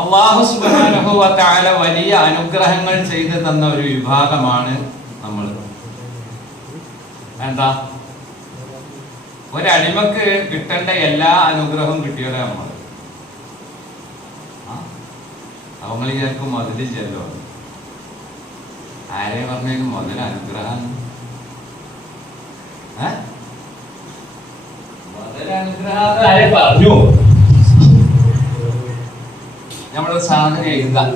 അല്ലാഹു സുബ്ഹാനഹു വ തആല വലിയ അനുഗ്രഹങ്ങൾ ചെയ്തു തന്ന ഒരു വിഭാഗമാണ് നമ്മൾ. എന്താ, ഒരടിമക്ക് കിട്ടേണ്ട എല്ലാ അനുഗ്രഹവും കിട്ടിയവരെ നമ്മൾ. അവങ്ങൾ വിചാരിക്കും മുതലില്ലല്ലോ. ആരെ പറഞ്ഞാലും മുതൽ അനുഗ്രഹം. മുതൽ അനുഗ്രഹം ആരെ പറഞ്ഞു? നമ്മളൊരു സാധനം എഴുതാം.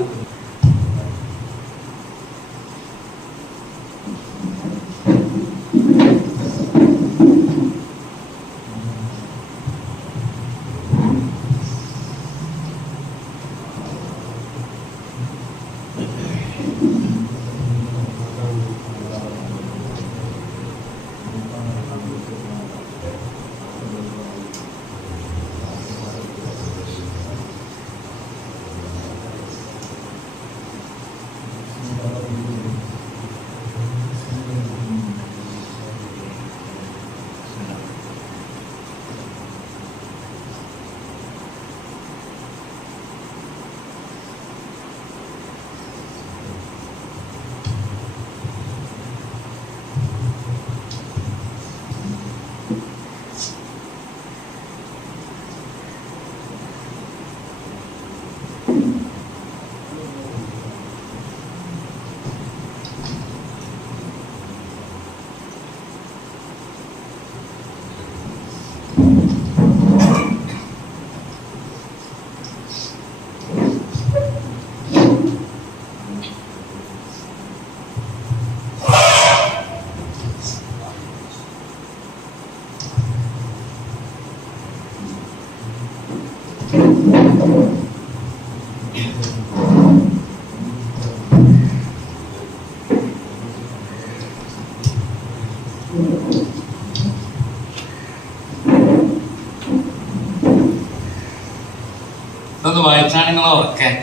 ഇതൊന്ന് വായിച്ചാണ് നിങ്ങൾ ഉറക്കാൻ.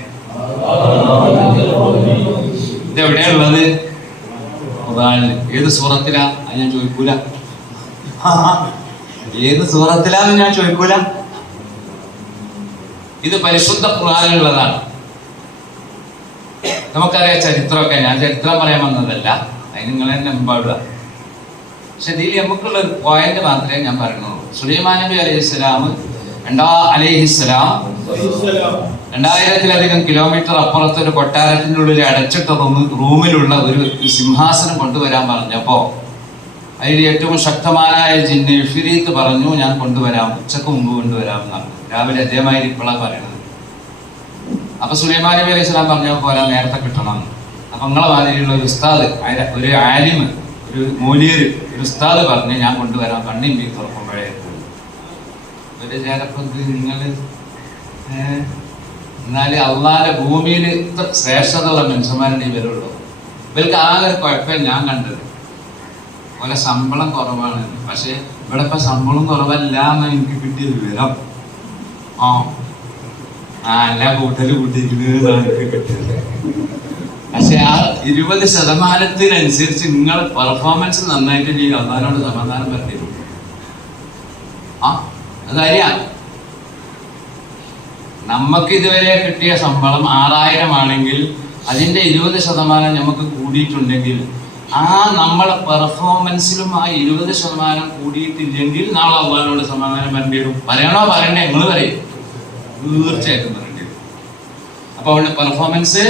ഇതെവിടെയുള്ളത്? ഖുർആനിൽ. ഏത് സൂറത്തിലാ? അത് ഞാൻ ചോദിക്കൂല. ഏത് സൂറത്തിലാന്ന് ഞാൻ ചോദിക്കൂല. ഇത് പരിശുദ്ധ ഖുർആനിലുള്ളതാണ്. നമുക്കറിയാം ചരിത്രമൊക്കെ. ഞാൻ ചരിത്രം പറയാൻ വന്നതല്ല, അതിന് നിങ്ങൾ തന്നെ മുമ്പാടുക. പക്ഷെ ഇതിൽ നമുക്കുള്ള ഒരു പോയിന്റ് മാത്രമേ ഞാൻ പറയുന്നുള്ളൂ. സുലൈമാൻ നബി അലൈഹിസ്സലാം 2000-ലധികം കിലോമീറ്റർ അപ്പുറത്ത് ഒരു കൊട്ടാരത്തിൻ്റെ ഉള്ളിൽ അടച്ചിട്ട റൂമിലുള്ള ഒരു സിംഹാസനം കൊണ്ടുവരാൻ പറഞ്ഞപ്പോ അതിൽ ഏറ്റവും ശക്തമാനായ ജിന്ന് ഇഫ്രീത്ത് പറഞ്ഞു, ഞാൻ കൊണ്ടുവരാം, ഉച്ചക്ക് മുമ്പ് കൊണ്ടുവരാം എന്നാണ്. രാവിലെ അതേമാതിരി ഇപ്പോഴാണ് പറയുന്നത്. അപ്പൊ സുലൈമാൻ നബി അലൈഹി സ്വലാം പറഞ്ഞ പോലെ നേരത്തെ കിട്ടണം. അപ്പൊ നിങ്ങളെ മാതിരിയുള്ള ഒരു ഉസ്താദ്, ഒരു ആലിമ്, ഒരു മൗലിയർ, ഒരു ഉസ്താദ് പറഞ്ഞ് ഞാൻ കൊണ്ടുവരാം. കണ്ണി മീ തുറക്കുമ്പോഴേ ഒരു ചിലപ്പോ നിങ്ങൾ എന്നാല് അള്ളാന്റെ ഭൂമിയിൽ ഇത്ര ശ്രേഷ്ഠതയുള്ള മനുഷ്യന്മാരുടെ ഇവരുള്ളൂ. ഇവർക്ക് ആകെ ഒരു കുഴപ്പം ഞാൻ കണ്ടത് പോലെ ശമ്പളം കുറവാണ്. പക്ഷെ ഇവിടെ ഇപ്പൊ ശമ്പളം കുറവല്ല എന്നാണ് എനിക്ക് കിട്ടിയ വിവരം. എല്ലാ കൂട്ടല് കൂട്ടിയിരിക്കുന്നതാണ് എനിക്ക് കിട്ടിയത്. പക്ഷെ ആ 20% നിങ്ങൾ പെർഫോമൻസ് നന്നായിട്ട് ഈ അള്ളാനോട് സമാധാനം പറ്റിയിരുന്നു. അതറിയാം. നമുക്ക് ഇതുവരെ കിട്ടിയ ശമ്പളം 6000 ആണെങ്കിൽ അതിന്റെ 20% നമുക്ക് കൂടിയിട്ടുണ്ടെങ്കിൽ ആ നമ്മളെ പെർഫോമൻസിലും ആ 20% കൂടിയിട്ടില്ലെങ്കിൽ നാളെ അള്ളാഹുവിനോട് സമാധാനം പറയേണ്ടി വരും. പറയണോ പറയണ്ടേ? നിങ്ങൾ പറയും. തീർച്ചയായിട്ടും പറയേണ്ടി വരും. അപ്പൊ അവളുടെ പെർഫോമൻസ്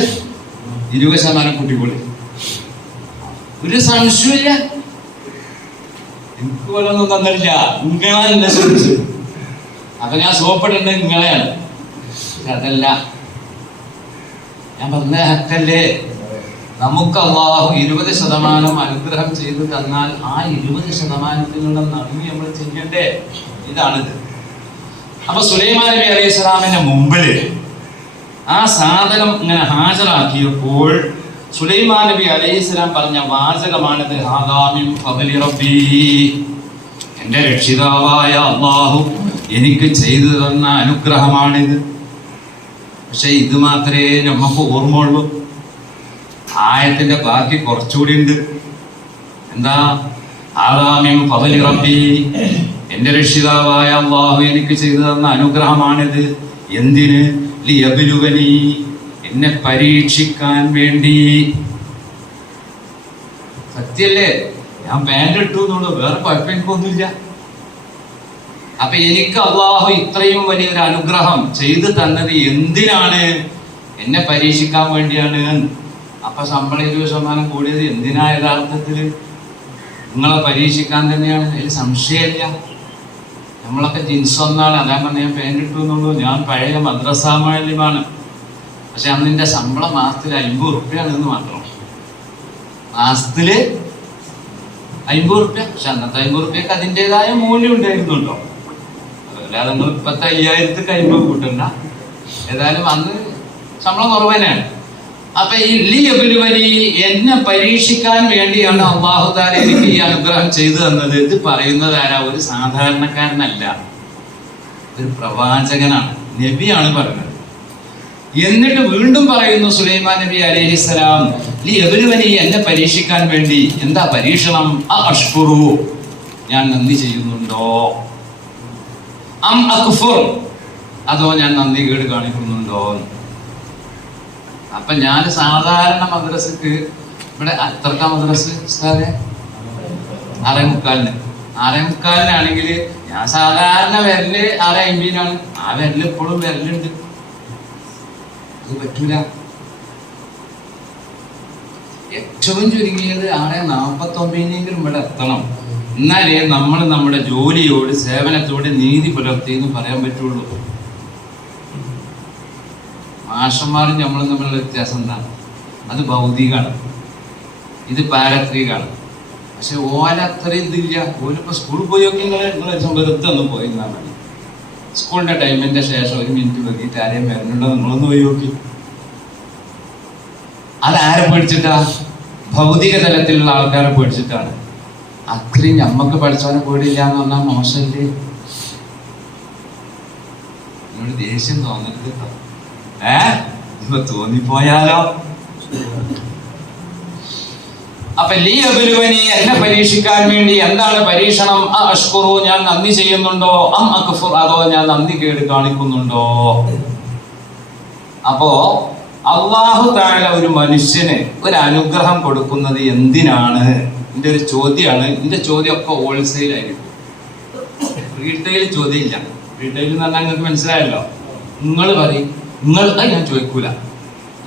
20% കൂട്ടിക്കൊള്ളി. ഒരു സംശയമില്ല. എനിക്ക് പോലൊന്നും തന്നില്ല. നിങ്ങളാണ് എന്നെ ശ്രദ്ധിച്ചത്. അപ്പൊ ഞാൻ സോപ്പിടേണ്ടത് നിങ്ങളെയാണ്. അതല്ല, ഞാൻ പറഞ്ഞ ഹക്കല്ലേ. നമുക്ക് അള്ളാഹു 20% അനുഗ്രഹം ചെയ്തു തന്നാൽ ആ 20%-നുള്ള നന്ദി നമ്മൾ ചെയ്യണ്ടേ? ഇതാണിത്. അപ്പൊ സുലൈമാൻ നബി അലൈഹി സ്വലാമിന്റെ മുമ്പില് ആ സാധനം ഇങ്ങനെ ഹാജരാക്കിയപ്പോൾ സുലൈമാൻ നബി അലൈഹി സ്വലാം പറഞ്ഞ വാചകമാണിത്. എന്റെ രക്ഷിതാവായ അള്ളാഹു എനിക്ക് ചെയ്തു തന്ന അനുഗ്രഹമാണിത്. പക്ഷെ ഇത് മാത്രമേ നമുക്ക് ഓർമ്മയുള്ളൂ. ആയത്തിന്റെ ബാക്കി കുറച്ചുകൂടി ഉണ്ട്. എന്താ? ആദാമിൻ ഫളി റബ്ബി, എന്റെ രക്ഷിതാവായ അല്ലാഹു എനിക്ക് ചെയ്തു തന്ന അനുഗ്രഹമാണിത്. എന്തിന്? ലിയബ്ലുവനി, എന്നെ പരീക്ഷിക്കാൻ വേണ്ടി. സത്യല്ലേ? ഞാൻ പാൻറ് ഇട്ടു എന്നുള്ളൂ, വേറെ കുഴപ്പം എനിക്കൊന്നുമില്ല. അപ്പൊ എനിക്ക് അള്ളാഹു ഇത്രയും വലിയൊരു അനുഗ്രഹം ചെയ്തു തന്നത് എന്തിനാണ്? എന്നെ പരീക്ഷിക്കാൻ വേണ്ടിയാണ്. അപ്പൊ ശമ്പളം 20% കൂടിയത് എന്തിനാ? യഥാർത്ഥത്തില് നിങ്ങളെ പരീക്ഷിക്കാൻ തന്നെയാണ്, അതിൽ സംശയമില്ല. നമ്മളൊക്കെ ജിൻസ് ഒന്നാണ്. അതാ പറഞ്ഞ ഞാൻ പാൻറ് ഇട്ടു എന്നുള്ളൂ, ഞാൻ പഴയ മദ്രസാ മുഅല്ലിമാണ്. പക്ഷെ അന്ന് എൻ്റെ ശമ്പളം മാസത്തിൽ 50 റുപ്യാണ് എന്ന് മാത്രം. മാസത്തില് 50 റുപ്യ. പക്ഷെ അന്നത്തെ 50 റുപ്യക്ക് അതിൻ്റെതായ മൂല്യം ഉണ്ടായിരുന്നുണ്ടോ? അല്ലാതെ നിങ്ങൾ ഇപ്പത്തെ 5000ക്ക് 50 കൂട്ടണ്ട. ഏതായാലും അന്ന് ശമ്പളം കുറവ് തന്നെയാണ്. അപ്പൊ ഈ ലിയബ്ലുവനി, എന്നെ പരീക്ഷിക്കാൻ വേണ്ടിയാണ് അല്ലാഹു തആല എനിക്ക് ഈ അനുഗ്രഹം ചെയ്തു തന്നത്. ഇത് പറയുന്നത് ആരാ? ഒരു സാധാരണക്കാരനല്ല, ഒരു പ്രവാചകനാണ്, നബിയാണ് പറയുന്നത്. എന്നിട്ട് വീണ്ടും പറയുന്നു സുലൈമാൻ നബി അലൈഹിസ്സലാം, ലിയബ്ലുവനി, എന്നെ പരീക്ഷിക്കാൻ വേണ്ടി. എന്താ പരീക്ഷണം? അഷ്കുറു, ഞാൻ നന്ദി ചെയ്യുന്നുണ്ടോ? അം അക്ഫുർ, അതോ ഞാൻ നന്ദി കേട് കാണിക്കുന്നുണ്ടോ? അപ്പൊ ഞാൻ സാധാരണ മദ്രസക്ക് ഇവിടെ അത്രക്ക മദ്രസ് 6:45 ഞാൻ സാധാരണ വരല് 6:50 ആ വരല് എപ്പോഴും വരലുണ്ട്. അത് പറ്റൂല. ഏറ്റവും ചുരുങ്ങിയത് 6:49 ഇവിടെ എത്തണം. എന്നാലേ നമ്മൾ നമ്മുടെ ജോലിയോട് സേവനത്തോട് നീതി പുലർത്തി എന്ന് പറയാൻ പറ്റുള്ളൂ. മാഷന്മാരും നമ്മളും തമ്മിലുള്ള വ്യത്യാസം എന്താണ്? അത് ഭൗതികമാണ്, ഇത് പാരത്രികമാണ്. പക്ഷെ ഓല അത്രയും ഇതില്ല. ഓലിപ്പോ സ്കൂളിൽ പോയി നോക്കി നിങ്ങൾ വെറുതെ ഒന്ന് പോയിരുന്നാൽ മതി. സ്കൂളിന്റെ ടൈമിന്റെ ശേഷം 1 മിനിറ്റ് വെക്കിയിട്ട് ആരെയും വരണുണ്ടോ നിങ്ങളൊന്ന് പോയി നോക്കി. അതാരെ പേടിച്ചിട്ടാ? ഭൗതിക തലത്തിലുള്ള ആൾക്കാരെ പേടിച്ചിട്ടാണ്. അത്രയും നമ്മക്ക് പഠിച്ചവനെ പേടിയില്ല എന്ന് പറഞ്ഞാൽ മോശമല്ലേ? നിങ്ങളുടെ ദേഷ്യം തോന്നരുത്. ഇപ്പൊ തോന്നിപ്പോയാലോ? അപ്പൊ ലിയബ്ലുവനി, എന്നെ പരീക്ഷിക്കാൻ വേണ്ടി. എന്താണ് പരീക്ഷണം? അഷ്കുറു, ഞാൻ നന്ദി ചെയ്യുന്നുണ്ടോ? അം അക്ഫുർ, അതോ ഞാൻ നന്ദി കേട് കാണിക്കുന്നുണ്ടോ? അപ്പോ അല്ലാഹു തആല ഒരു മനുഷ്യന് ഒരു അനുഗ്രഹം കൊടുക്കുന്നത് എന്തിനാണ്? ഇതിന്റെ ഒരു ചോദ്യമാണ്. ഇതിന്റെ ചോദ്യമൊക്കെ ഹോൾസെയിൽ ആയിരിക്കും, റീറ്റെയിൽ ചോദ്യം ഇല്ല. റീറ്റെയിൽ എന്ന് പറഞ്ഞാൽ നിങ്ങൾക്ക് മനസ്സിലായല്ലോ. നിങ്ങൾ പറയും, ഞാൻ ചോദിക്കൂല,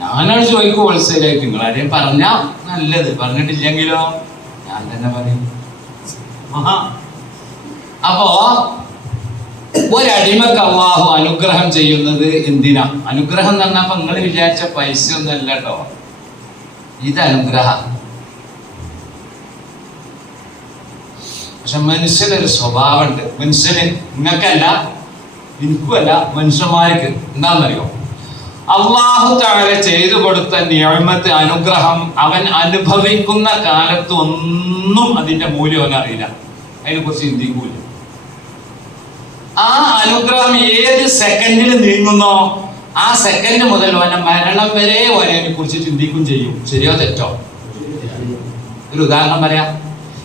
ഞാനാണ് ചോദിക്കും ഹോൾസെയിൽ ആയിട്ട്. നിങ്ങൾ ആരെയും പറഞ്ഞാ നല്ലത്, പറഞ്ഞിട്ടില്ലെങ്കിലോ ഞാൻ തന്നെ പറയും. അപ്പോ ഒരടിമക്ക് അല്ലാഹു അനുഗ്രഹം ചെയ്യുന്നത് എന്തിനാ? അനുഗ്രഹം എന്ന് പറഞ്ഞപ്പോ നിങ്ങൾ വിചാരിച്ച പൈസ ഒന്നും അല്ല കേട്ടോ, ഇത് അനുഗ്രഹം. പക്ഷെ മനുഷ്യനൊരു സ്വഭാവമുണ്ട്. മനുഷ്യന്, നിങ്ങൾക്കല്ല എനിക്കുമല്ല, മനുഷ്യന്മാർക്ക് എന്താണെന്നറിയോ? അല്ലാഹു തആല ചെയ്തു കൊടുത്ത നിഅമത്ത്, അനുഗ്രഹം അവൻ അനുഭവിക്കുന്ന കാലത്ത് ഒന്നും അതിന്റെ മൂല്യം അവൻ അറിയില്ല, അതിനെ കുറിച്ച് ചിന്തിക്കൂല. ആ അനുഗ്രഹം ഏത് സെക്കൻഡിൽ നീങ്ങുന്നോ ആ സെക്കൻഡ് മുതൽ അവന്റെ മരണം വരെ അവനെ കുറിച്ച് ചിന്തിക്കും ചെയ്യും. ശരിയോ തെറ്റോ? ഒരു ഉദാഹരണം പറയാം.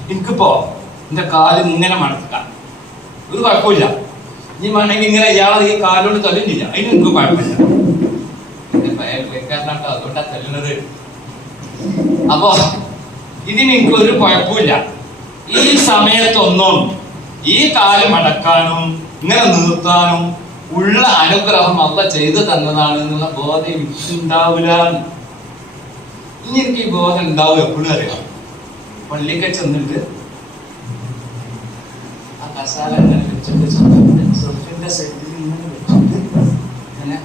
എനിക്കിപ്പോ എന്റെ കാല് ഇങ്ങനെ മടക്കാം, ഒരു കുഴപ്പമില്ല. ഇനി വേണമെങ്കിൽ ഇങ്ങനെ ഇയാളെ ഈ കാലോട് തല്ലുന്നില്ല, അതിന് എനിക്ക് കുഴപ്പമില്ല. കേട്ടോ, അതുകൊണ്ടാ തല്ലുന്നത്. അപ്പോ ഇതിന് എനിക്കൊരു കുഴപ്പമില്ല. ഈ സമയത്തൊന്നും ഈ കാല് മടക്കാനും ഇങ്ങനെ നിർത്താനും ഉള്ള അനുഗ്രഹം അല്ലാഹു ചെയ്തു തന്നതാണ് എന്നുള്ള ബോധം എനിക്ക് ഉണ്ടാവില്ല. ഇനി എനിക്ക് ഈ ബോധം ഉണ്ടാവും എപ്പോഴും അറിയാം. പള്ളിക്ക് ചെന്നിട്ട് ആ കസാല ഇങ്ങനെ വെച്ചിട്ട് സോഫിന്റെ സൈഡിൽ ഇങ്ങനെ വെച്ചിട്ട് ഇങ്ങനെ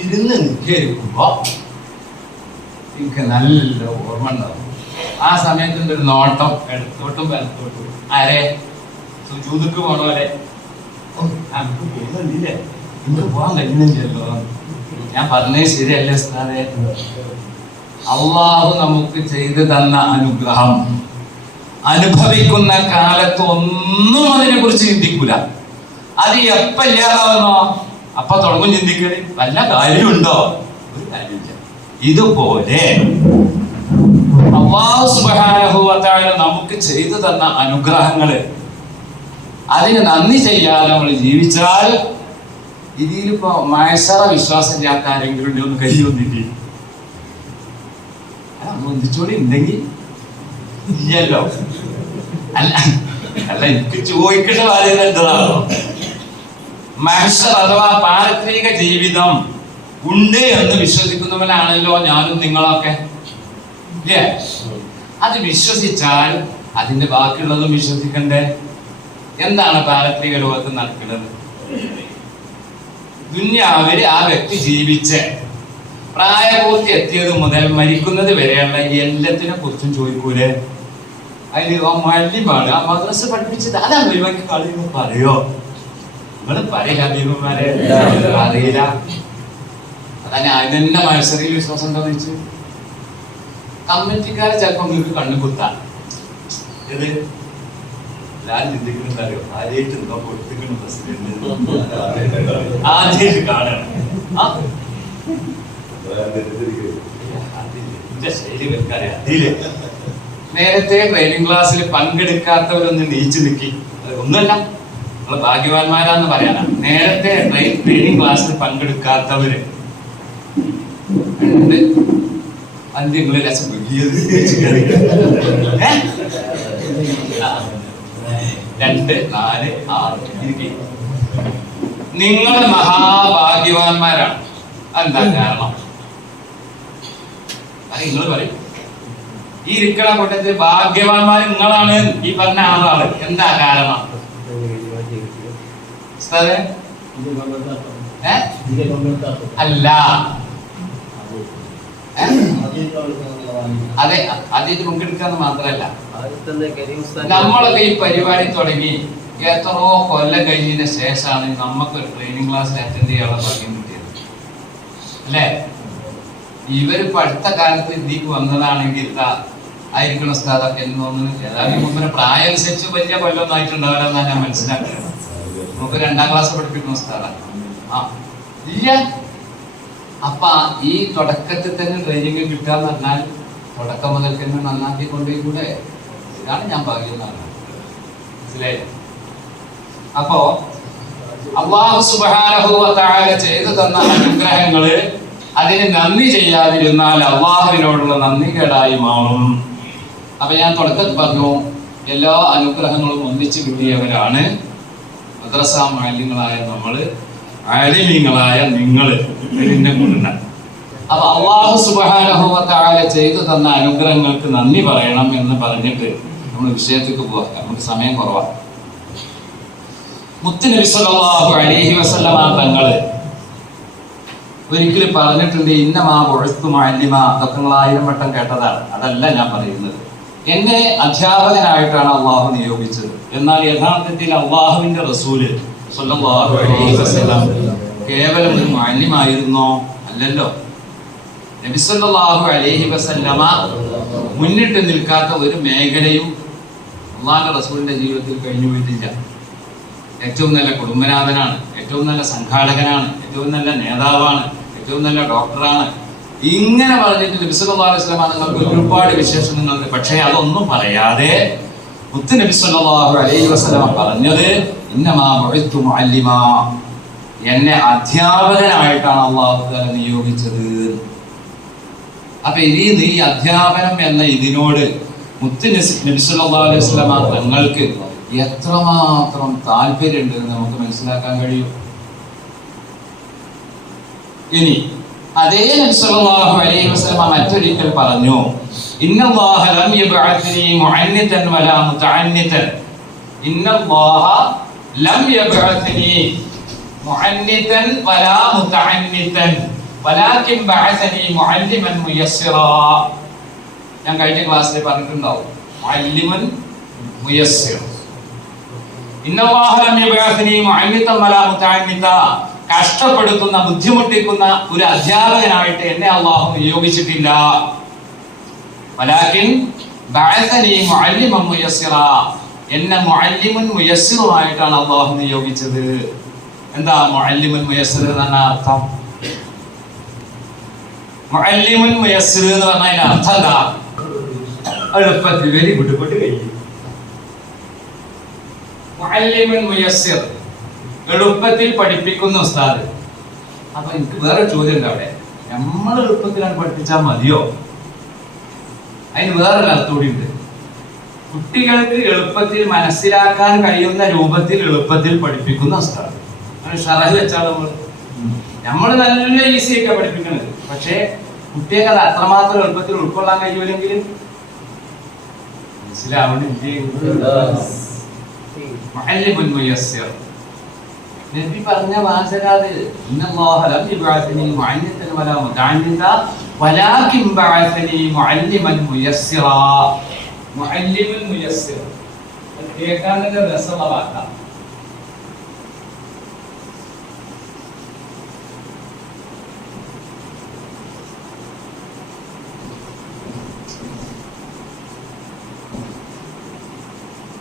ഇരുന്ന് നിൽക്കുമ്പോ എനിക്ക് നല്ല ഓർമ്മ ഉണ്ടാവും. ആ സമയത്തിന്റെ ഒരു നോട്ടം എടുത്തോട്ടും വലത്തോട്ടും. ആരെ സുജൂദക്ക് പോണോലെ നമുക്ക് പോകുന്നില്ലേ, എനിക്ക് പോകാൻ കഴിയുന്നില്ലല്ലോ. ഞാൻ പറഞ്ഞത് ശരിയല്ലേ ഉസ്താദേ? അല്ലാഹു നമുക്ക് ചെയ്തു തന്ന അനുഗ്രഹം അനുഭവിക്കുന്ന കാലത്ത് ഒന്നും അതിനെ കുറിച്ച് ചിന്തിക്കൂല. അത് എപ്പ ഇല്ലാതാവുന്നോ അപ്പൊ തുടങ്ങും ചിന്തിക്കല്. വല്ല കാര്യമുണ്ടോ? ഒരു കാര്യമില്ല. ഇതുപോലെ അല്ലാഹു സുബ്ഹാനഹു വ തആല നമുക്ക് ചെയ്തു തന്ന അനുഗ്രഹങ്ങള് അതിന് നന്ദി ചെയ്യാതെ നമ്മൾ ജീവിച്ചാൽ ഇതിലിപ്പോ മയസറ വിശ്വാസം ഇല്ലാത്ത ആരെങ്കിലും ഉണ്ടോ ഒന്ന് കൈ വന്നിട്ട് ഒന്നിച്ചോടി ഉണ്ടെങ്കിൽ ഇല്ലല്ലോ. അല്ല അല്ല എനിക്ക് ചോദിക്കേണ്ട കാര്യം എന്താണോ, മഹ്ശർ അഥവാ പാരത്രിക ജീവിതം ഉണ്ട് എന്ന് വിശ്വസിക്കുന്നവനാണല്ലോ ഞാനും നിങ്ങളൊക്കെ, ഇല്ലേ? അത് വിശ്വസിച്ചാൽ അതിന്റെ ബാക്കിയുള്ളതും വിശ്വസിക്കണ്ടേ? എന്താണ് പാരത്രിക ലോകത്ത് നടക്കുന്നത്? ദുന്യാവിൽ ആ വ്യക്തി ജീവിച്ച് പ്രായപൂർത്തി എത്തിയത് മുതൽ മരിക്കുന്നത് വരെയുള്ള എല്ലാത്തിനെ കുറിച്ചും ചോദിക്കൂലേ? അതിന് മല്യമാണ് ആ മദ്രസ പഠിപ്പിച്ചത് അതാണ് ഒഴിവാക്കി കളയുന്നു പറയോ? നിങ്ങൾ പറയില്ല ദീപന്മാരെ, അറിയില്ല. അതന്നെ അതിന്റെ മത്സരയിൽ വിശ്വാസം എന്താന്ന് വെച്ച് കമ്മിറ്റിക്കാരെ ചിലപ്പോ നിങ്ങൾക്ക് കണ്ണുകുത്താൻ ഇത് എല്ലാരും ചിന്തിക്കുന്നുണ്ടല്ലോ, ആദ്യമായിട്ട് എന്തോ കൊടുത്തിരിക്കുന്ന പ്രസിഡന്റ് ആദ്യമായിട്ട് കാണണം. ശൈലി വെക്കാറിയാം. നേരത്തെ ട്രെയിനിങ് ക്ലാസ്സിൽ പങ്കെടുക്കാത്തവരൊന്ന് നീച്ചു നിൽക്കി. ഒന്നുമല്ല, നമ്മള് ഭാഗ്യവാന്മാരാന്ന് പറയാനാ. നേരത്തെ ട്രെയിനിങ് ക്ലാസ്സിൽ പങ്കെടുക്കാത്തവര് അന്ത്യങ്ങളിൽ രസം 2, 4, 6 നിങ്ങൾ മഹാഭാഗ്യവാന്മാരാണ്. എന്താ കാരണം? അത് നിങ്ങൾ പറയും. ഈ ഇരിക്കണ കൂട്ടത്തിൽ ഭാഗ്യവാന്മാർ നിങ്ങളാണ്, ഈ പറഞ്ഞ ആളാണ്. എന്താ കാരണം? അല്ല, അതെ, അതിൽ പങ്കെടുക്കാന്ന് മാത്രല്ല, നമ്മളൊക്കെ ഈ പരിപാടി തുടങ്ങി എത്രയോ കൊല്ലം കഴിഞ്ഞതിന് ശേഷമാണ് നമുക്കൊരു ട്രെയിനിങ് ക്ലാസ് അറ്റൻഡ് ചെയ്യാനുള്ള ഭാഗ്യം കിട്ടിയത്, അല്ലേ? ഇവര് അടുത്ത കാലത്ത് ഇതിലേക്ക് വന്നതാണെങ്കിൽ ആയിരിക്കണം ഉസ്താദൊക്കെ എന്ന് തോന്നുന്നു. ഏതായാലും മുമ്പിന് പ്രായം അനുസരിച്ച് വലിയ കൊല്ലമൊന്നും ആയിട്ടുണ്ടാവില്ല എന്നാണ് ഞാൻ മനസ്സിലാക്കുന്നത്. നമുക്ക് 2ാം ക്ലാസ് പഠിപ്പിക്കുന്ന ഉസ്താദാണ്. ഇല്ല. അപ്പൊ ഈ തുടക്കത്തിൽ തന്നെ ട്രെയിനിങ് കിട്ടാന്ന് പറഞ്ഞാൽ തുടക്കം മുതൽ തന്നെ നന്നാക്കി കൊണ്ടുപോയി കൂടെ. ഇതാണ് ഞാൻ ഭാഗ്യം എന്ന് പറഞ്ഞത്. മനസ്സിലായില്ലേ? അപ്പോ അല്ലാഹു സുബ്ഹാനഹു വ തആല ചെയ്തു തന്ന അനുഗ്രഹങ്ങള് അതിന് നന്ദി ചെയ്യാതിരുന്നാൽ അള്ളാഹുവിനോടുള്ള നന്ദി കേടായി മാറും. അപ്പൊ ഞാൻ തുടക്കത്തിൽ പറഞ്ഞു, എല്ലാ അനുഗ്രഹങ്ങളും ഒന്നിച്ചു കിട്ടിയവരാണ് മദ്രസ മാലിന്യങ്ങളായ നമ്മള്, ആലിമീങ്ങളായ നിങ്ങള്. ഇതിന്റെ കൂടെ അപ്പൊ അല്ലാഹു സുബ്ഹാനഹു വ തആല ചെയ്തു തന്ന അനുഗ്രഹങ്ങൾക്ക് നന്ദി പറയണം എന്ന് പറഞ്ഞിട്ട് നമ്മൾ വിഷയത്തിലേക്ക് പോവാം. നമുക്ക് സമയം കുറവാണ്. മുത്ത് നബി സല്ലല്ലാഹു അലൈഹി വസല്ലമ തങ്ങള് ഒരിക്കലും പറഞ്ഞിട്ടുണ്ട്, ഇന്നമാ ബുഇസ്തു മുഅല്ലിമ. അതൊക്കെ നിങ്ങൾ 1000 വട്ടം കേട്ടതാണ്. അതല്ല ഞാൻ പറയുന്നത്. എന്നെ അധ്യാപകനായിട്ടാണ് അള്ളാഹു നിയോഗിച്ചത്. എന്നാൽ യഥാർത്ഥത്തിൽ അള്ളാഹുവിന്റെ റസൂല് സ്വല്ലല്ലാഹു അലൈഹി വസല്ലം കേവലം ഒരു മുഅല്ലിമായിരുന്നോ? അല്ലല്ലോ. നബി സല്ലല്ലാഹു അലൈഹി വസല്ലമ മുന്നിട്ട് നിൽക്കാത്ത ഒരു മേഖലയും അള്ളാഹുവിന്റെ റസൂലിന്റെ ജീവിതത്തിൽ കഴിഞ്ഞു പോയിട്ടില്ല. ഏറ്റവും നല്ല കുടുംബനാഥനാണ്, ഏറ്റവും നല്ല സംഘാടകനാണ്, ഏറ്റവും നല്ല നേതാവാണ്, ഏറ്റവും നല്ല ഡോക്ടറാണ്. ഇങ്ങനെ പറഞ്ഞിട്ട് നബി സല്ലല്ലാഹു അലൈഹി വസല്ലം നിങ്ങൾക്ക് ഒരുപാട് വിശേഷങ്ങളുണ്ട്. പക്ഷേ അതൊന്നും പറയാതെ മുത്ത് നബി സല്ലല്ലാഹു അലൈഹി വസല്ലം പറഞ്ഞത് ഇന്നമാ ബുഇസ്തു മുഅല്ലിമ. എന്നെ അധ്യാപകനായിട്ടാണ് അല്ലാഹു തആല നിയോഗിച്ചത്. അപ്പൊ ഈ അധ്യാപനം എന്ന ഇതിനോട് മുത്ത് നബി സല്ലല്ലാഹു അലൈഹി വസല്ലം തങ്ങൾക്ക് എത്രമാത്രം താല്പര്യമുണ്ട് എന്ന് നമുക്ക് മനസ്സിലാക്കാൻ കഴിയും. ഇനി അതേ നബി സല്ലല്ലാഹു അലൈഹി വസല്ലം മറ്റൊരിക്കൽ പറഞ്ഞു, ഇന്നല്ലാഹ ലം യബ്അത്നി മുഅന്നിതൻ വലാ മുതഅന്നിതൻ. ഇന്നല്ലാഹ ലം യബ്അത്നി മുഅന്നിതൻ വലാ മുതഅന്നിതൻ വലാകിൻ ബഅസനി മുഅല്ലിമൻ മുയസ്സിറാ. ഞാൻ കഴിഞ്ഞ ക്ലാസ്സിൽ പറഞ്ഞിട്ടുണ്ടാവും, മുഅല്ലിമൻ മുയസ്സിർ. ഇന്നല്ലാഹ ലം യബ്അത്നി മുഅന്നിതൻ വലാ മുതഅന്നിത. കഷ്ടപ്പെടുത്തുന്ന, ബുദ്ധിമുട്ടിക്കുന്ന ഒരു അധ്യാപകനായിട്ട് എന്നെ അള്ളാഹു നിയോഗിച്ചിട്ടില്ല. വലാകിൻ ബഅസനി മുഅല്ലിമൻ മുയസ്സിറാ. എന്നെ മുഅല്ലിമുൻ മുയസ്സിറുമായിട്ടാണ് അള്ളാഹു നിയോഗിച്ചത്. എന്താ മുഅല്ലിമുൻ മുയസ്സിർ എന്ന അർത്ഥം? മുഅല്ലിമുൻ മുയസ്സിർ എന്ന് പറഞ്ഞാൽ അർത്ഥം എന്താ? എളുപ്പത്തിൽ വെരി ഗുഡ് കഴിയും. മുഅല്ലിമുൻ മുയസ്സിർ എളുപ്പത്തിൽ പഠിപ്പിക്കുന്ന ഉസ്താദ്. അപ്പൊ എനിക്ക് വേറെ ചോദ്യം ഉണ്ട് അവിടെ, നമ്മൾ എളുപ്പത്തിലാണ് പഠിപ്പിച്ചാൽ മതിയോ? അതിന് വേറൊരു അർത്ഥം കൂടി ഉണ്ട്. കുട്ടികൾക്ക് എളുപ്പത്തിൽ മനസ്സിലാക്കാൻ കഴിയുന്ന രൂപത്തിൽ എളുപ്പത്തിൽ പഠിപ്പിക്കുന്ന ഉസ്താദ്. അങ്ങനെ ഷറഹ് വെച്ചാൽ നമ്മൾ നല്ല ഈസി ആയിട്ടാ പഠിപ്പിക്കുന്നത്, പക്ഷേ കുട്ടികൾക്ക് അത് അത്രമാത്രം എളുപ്പത്തിൽ ഉൾക്കൊള്ളാൻ കഴിയൂലെങ്കിൽ മനസ്സിലാവണില്ലേ? മുഅല്ലിമുൻ മുയസ്സിർ. നബി പറഞ്ഞ വാചകാത്, ഇന്നല്ലാഹ ലം യബ്അത്നി മുഅല്ലിമൻ വലാ മുതഅല്ലിമ വലാകിൻ ബഅത്നി മുഅല്ലിമൻ മുയസ്സിറ. മുഅല്ലിമുൻ മുയസ്സിർ കേൾക്കാൻ തന്നെ രസമുള്ള വാക്കാണ്.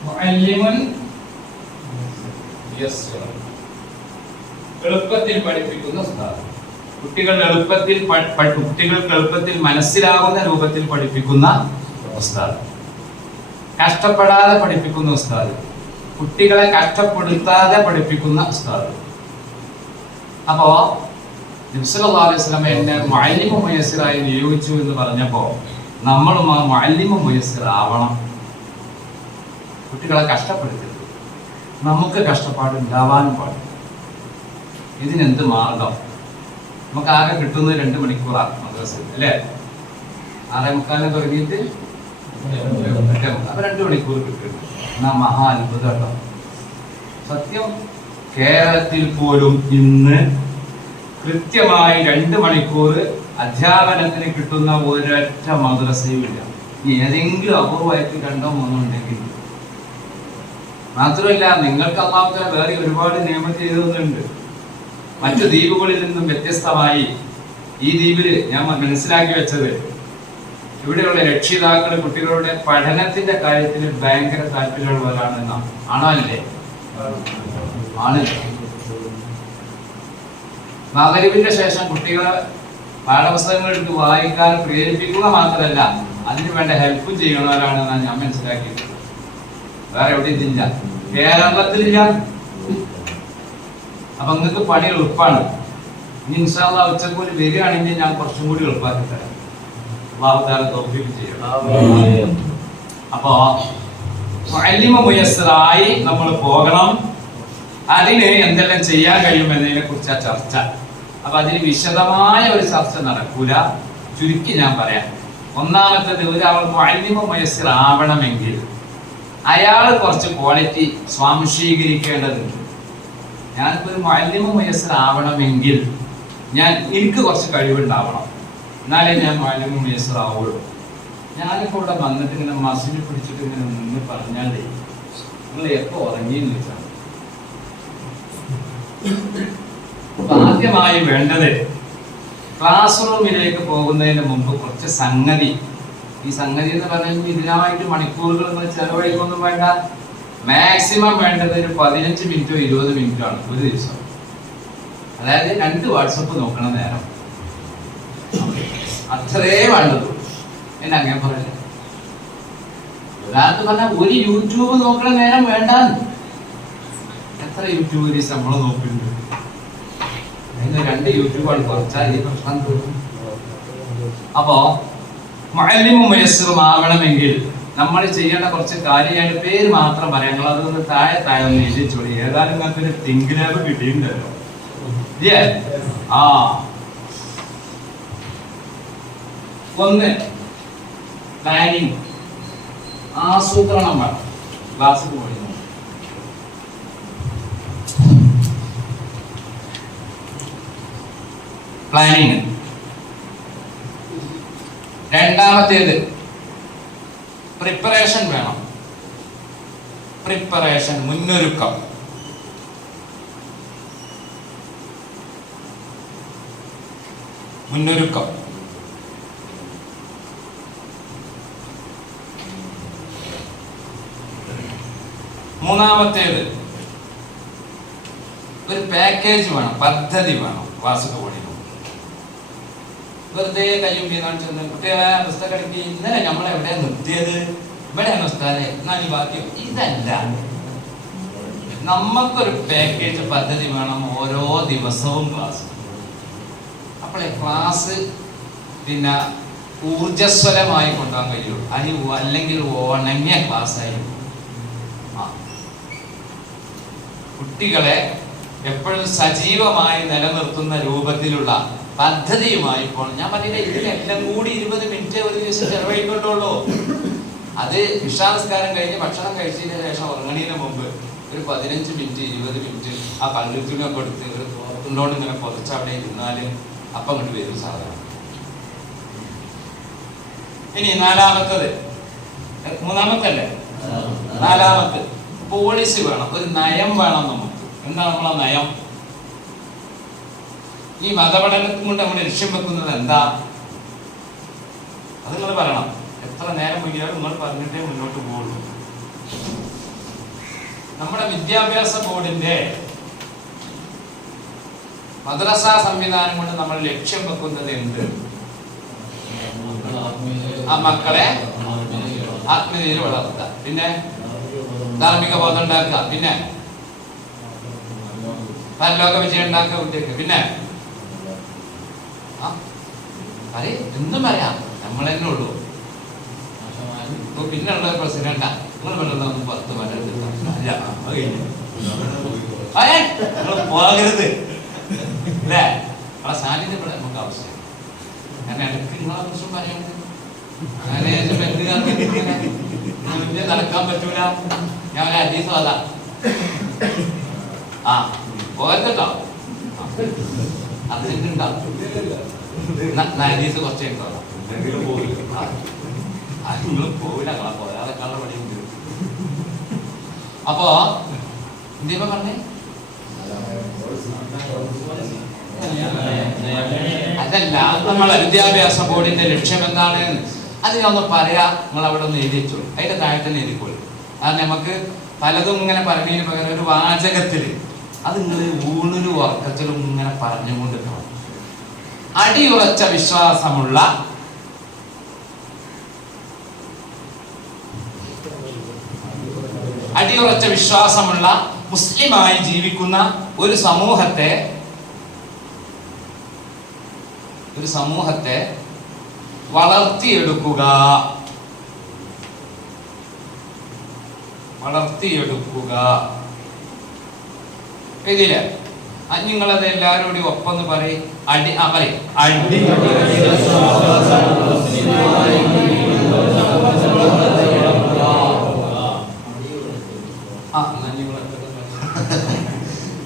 മുഅല്ലിമുൻ മുയസ്സിർ, എളുപ്പത്തിൽ പഠിപ്പിക്കുന്ന ഉസ്താദ്. കുട്ടികൾക്ക് എളുപ്പത്തിൽ മനസ്സിലാകുന്ന രൂപത്തിൽ പഠിപ്പിക്കുന്ന ഉസ്താദ്. കഷ്ടപ്പെടാതെ പഠിപ്പിക്കുന്ന ഉസ്താദ്, കുട്ടികളെ കഷ്ടപ്പെടുത്താതെ പഠിപ്പിക്കുന്ന ഉസ്താദ്. അപ്പോ നബി സല്ലല്ലാഹു അലൈഹി വസല്ലം എന്നെ മുഅല്ലിമുൻ മുയസ്സിറായി നിയോഗിച്ചു എന്ന് പറഞ്ഞപ്പോ നമ്മളും ആ മുഅല്ലിമുൻ മുയസ്സിർ ആവണം. കുട്ടികളെ കഷ്ടപ്പെടുത്തരുത്, നമുക്ക് കഷ്ടപ്പാട് ഉണ്ടാവാനും പാടില്ല. ഇതിനെന്ത് മാർഗം? നമുക്ക് ആകെ കിട്ടുന്നത് 2 മണിക്കൂറാണ് മദ്രസയിൽ, അല്ലേ? 6:45 തുടങ്ങിയിട്ട് 2 മണിക്കൂർ കിട്ടുന്നു. എന്നാ മഹാ അത്ഭുതം. സത്യം, കേരളത്തിൽ പോലും ഇന്ന് കൃത്യമായി 2 മണിക്കൂർ അധ്യാപനത്തിന് കിട്ടുന്ന ഒരൊറ്റ മദ്രസയും ഇല്ല. ഏതെങ്കിലും അപൂർവമായിട്ട് 2 3 ഉണ്ടെങ്കിൽ. മാത്രമല്ല, നിങ്ങൾക്ക് അല്ലാഹു തആല വേറെ ഒരുപാട് നിയമത്ത് ചെയ്തതുണ്ട്. മറ്റു ദ്വീപുകളിൽ നിന്നും വ്യത്യസ്തമായി ഈ ദ്വീപിൽ ഞാൻ മനസ്സിലാക്കി വെച്ചത്, ഇവിടെയുള്ള രക്ഷിതാക്കൾ കുട്ടികളുടെ പഠനത്തിന്റെ കാര്യത്തിൽ ഭയങ്കര താല്പര്യമുള്ളവരാണെന്നാണ്. ആണോ അല്ലേ? ആണ്. മഗ്‌രിബിന്റെ ശേഷം കുട്ടികളെ പാഠപുസ്തകങ്ങൾ എടുത്ത് വായിക്കാൻ പ്രേരിപ്പിക്കുക മാത്രമല്ല, അതിന് വേണ്ട ഹെൽപ്പും ചെയ്യണവരാണെന്നാണ് ഞാൻ മനസ്സിലാക്കിയത്. വേറെ എവിടെ ഇതില്ല, കേരളത്തിലില്ല. അപ്പൊ നിങ്ങൾക്ക് പണി എളുപ്പമാണ്. ഇനി ഇൻഷാ അല്ലാഹ് ഉച്ചക്ക് ഒരു വരികയാണെങ്കിൽ ഞാൻ കുറച്ചും കൂടി എളുപ്പമാക്കി തരാം. അല്ലാഹു തആല തൗഫീഖ് ചെയ്യണം. അപ്പോ മുഅല്ലിമുൻ മുയസ്സിറായി നമ്മൾ പോകണം. അതിന് എന്തെല്ലാം ചെയ്യാൻ കഴിയും എന്നതിനെ കുറിച്ച് ചർച്ച. അപ്പൊ അതിന് വിശദമായ ഒരു ചർച്ച നടക്കൂല, ചുരുക്കി ഞാൻ പറയാം. ഒന്നാമത്തേത്, ഒരാൾ മുഅല്ലിമുൻ മുയസ്സിർ ആവണമെങ്കിൽ അയാൾ കുറച്ച് ക്വാളിറ്റി സ്വാംശീകരിക്കേണ്ടതുണ്ട്. ഞാനിപ്പോൾ ഒരു മുഅല്ലിമുൻ മുയസ്സിർ ആവണമെങ്കിൽ എനിക്ക് കുറച്ച് കഴിവുണ്ടാവണം, എന്നാലേ ഞാൻ മുഅല്ലിമുൻ മുയസ്സിർ ആവുള്ളൂ. ഞാനിപ്പോൾ ഇവിടെ വന്നിട്ട് ഇങ്ങനെ മസിൽ പിടിച്ചിട്ട് ഇങ്ങനെ നിന്ന് പറഞ്ഞാലേ നിങ്ങൾ എപ്പോൾ ഉറങ്ങിയെന്ന് വെച്ചാൽ, ആദ്യമായി വേണ്ടത് ക്ലാസ് റൂമിലേക്ക് പോകുന്നതിന് മുമ്പ് കുറച്ച് സംഗതി. ഈ സംഗതി എന്ന് പറയുമ്പോൾ ഇതിനായിട്ട് മണിക്കൂറുകൾ നിങ്ങൾ ചെലവഴിക്കൊന്നും വേണ്ട. മാക്സിമം വേണ്ടത് ഒരു 15 മിനിറ്റോ 20 മിനിറ്റോ ആണ് ഒരു ദിവസം. അതായത് 2 വാട്സപ്പ് നോക്കണ നേരം, അത്രേ വേണ്ടത്. എന്നെ അങ്ങനെ പറയല്ലേ? ഒരാൾക്ക് പറഞ്ഞാൽ ഒരു യൂട്യൂബ് നോക്കണ നേരം വേണ്ട. എത്ര യൂട്യൂബ് നമ്മൾ നോക്കുന്നുണ്ട്? അതിന് 2 യൂട്യൂബാണ് കുറച്ചാൽ ഈ പ്രശ്നം തീർന്നു. അപ്പോ മുഅല്ലിമുൻ മുയസ്സിർ ആവണമെങ്കിൽ നമ്മൾ ചെയ്യേണ്ട കുറച്ച് കാര്യമാണ്. പേര് മാത്രം പറയാം, നിങ്ങൾ അതൊന്ന് താഴെ ഒന്ന് എഴുതിച്ചോളി. ഏതായാലും നിങ്ങൾക്ക് ഒരു തിങ്ക് ലാബ് കിട്ടിയിട്ടുണ്ടല്ലോ. ഒന്ന്, പ്ലാനിങ്, ആസൂത്രണം വേണം. ക്ലാസ്സിൽ പോയി പ്ലാനിങ്. രണ്ടാമത്തേത് പ്രിപ്പറേഷൻ വേണം. പ്രിപ്പറേഷൻ, മുന്നൊരുക്കം. മൂന്നാമത്തേത് ഒരു പാക്കേജ് വേണം, പദ്ധതി വേണം. ക്ലാസ്സിൽ പഠിക്കണം. വെറുതെ കയ്യും ചെന്ന് കുട്ടികളെ പുസ്തകം എടുക്കി, ഇന്നലെ നമ്മളെ എവിടെയാണ് നിർത്തിയത്, ഇവിടെയാണ് ഉസ്താദേ, എന്നാൽ ഈ ബാക്കി ഇതല്ല. നമുക്കൊരു പാക്കേജ് പദ്ധതി വേണം, ഓരോ ദിവസവും ക്ലാസ്. അപ്പോഴേ ക്ലാസ് പിന്നെ ഊർജസ്വലമായി കൊണ്ടുപോകാൻ കഴിയുള്ളൂ. അല്ലെങ്കിൽ ഉണങ്ങിയ ക്ലാസ്സായി. കുട്ടികളെ എപ്പോഴും സജീവമായി നിലനിർത്തുന്ന രൂപത്തിലുള്ള പദ്ധതിയുമായി പോകണം. ഞാൻ പറഞ്ഞില്ല, ഇതിലെല്ലാം കൂടി 20 മിനിറ്റ് ഒരു ദിവസം ചെലവഴിക്കൊണ്ടുള്ളൂ. അത് ഇഷാനസ്കാരം കഴിഞ്ഞ് ഭക്ഷണം കഴിച്ചതിന് ശേഷം ഉറങ്ങണീന് മുമ്പ് ഒരു 15 മിനിറ്റ് 20 മിനിറ്റ് ആ പള്ളിത്തുണിയൊക്കെ എടുത്ത് ഒരു തോർത്തുണ്ടോണ്ട് ഇങ്ങനെ പുതച്ച് അവിടെ ഇരുന്നാല് അപ്പം അങ്ങോട്ട് വരും സാധനം. ഇനി നാലാമത്തത്, മൂന്നാമത്തല്ലേ, നാലാമത്തെ പോളിസി വേണം, ഒരു നയം വേണം നമുക്ക്. എന്താണ് നമ്മളെ നയം? ഈ മതപഠനത്തിൽ കൊണ്ട് നമ്മൾ ലക്ഷ്യം വെക്കുന്നത് എന്താ? അത് നിങ്ങൾ പറയണം. എത്ര നേരം വൈകിയാലും നിങ്ങൾ പറഞ്ഞിട്ടേ മുന്നോട്ട് പോകുള്ളൂ. നമ്മുടെ വിദ്യാഭ്യാസ ബോർഡിന്റെ മദ്രസ സംവിധാനം കൊണ്ട് നമ്മൾ ലക്ഷ്യം വെക്കുന്നത് എന്ത്? ആ മക്കളെ ആത്മീയതയിൽ വളർത്തുക, പിന്നെ ധാർമ്മിക ബോധം ഉണ്ടാക്കുക, പിന്നെ പരലോക വിജയം ഉണ്ടാക്കുക കുട്ടിക്ക്, പിന്നെ എന്നും പറയാം, നമ്മൾ തന്നെ ഉള്ളൂ. പിന്നെ ഉള്ള പ്രസിഡന്റാ, നിങ്ങൾ പറയുന്നത് 10 നിങ്ങൾ പോകരുത് അല്ലേ? ആ സാന്നിധ്യം നമുക്ക് ആവശ്യം. ഞാൻ ഇടയ്ക്ക് നിങ്ങളെ കുറിച്ചും പറയുന്നത് നടക്കാൻ പറ്റൂല. ഞാൻ ഒരു ഹദീസ് അതാ പോകരുതട്ടോ, അതിലുണ്ടാവും ഹദീസ് കുറച്ചേ ഉണ്ടാവും. നിങ്ങൾ പോവില്ല, പോയാതെ കള്ള പണിയുണ്ട്. അപ്പോ എന്തീപ്പ പറഞ്ഞേ? അതല്ല, നമ്മളെ വിദ്യാഭ്യാസ ബോർഡിന്റെ ലക്ഷ്യം എന്താണ്? അത് ഞാൻ ഒന്ന് പറയാ, നിങ്ങൾ അവിടെ ഒന്ന് എഴുതി വെച്ചോളൂ, അതിന്റെ താഴെ തന്നെ എഴുതിക്കോളൂ. കാരണം നമുക്ക് പലതും ഇങ്ങനെ പറഞ്ഞതിന് പകരം ഒരു വാചകത്തില് അത് നിങ്ങൾ ഊണിലും ഉറക്കത്തിലും ഇങ്ങനെ പറഞ്ഞുകൊണ്ടിരിക്കണം. അടിയുറച്ച വിശ്വാസമുള്ള മുസ്ലിമായി ജീവിക്കുന്ന ഒരു സമൂഹത്തെ വളർത്തിയെടുക്കുക. ഇതില് നിങ്ങളത് എല്ലാവരും കൂടി ഒപ്പം പറയും.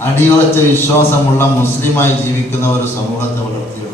അടിയുറച്ച വിശ്വാസമുള്ള മുസ്ലിമായി ജീവിക്കുന്ന ഒരു സമൂഹത്തെ വളർത്തിയെടുക്കുക.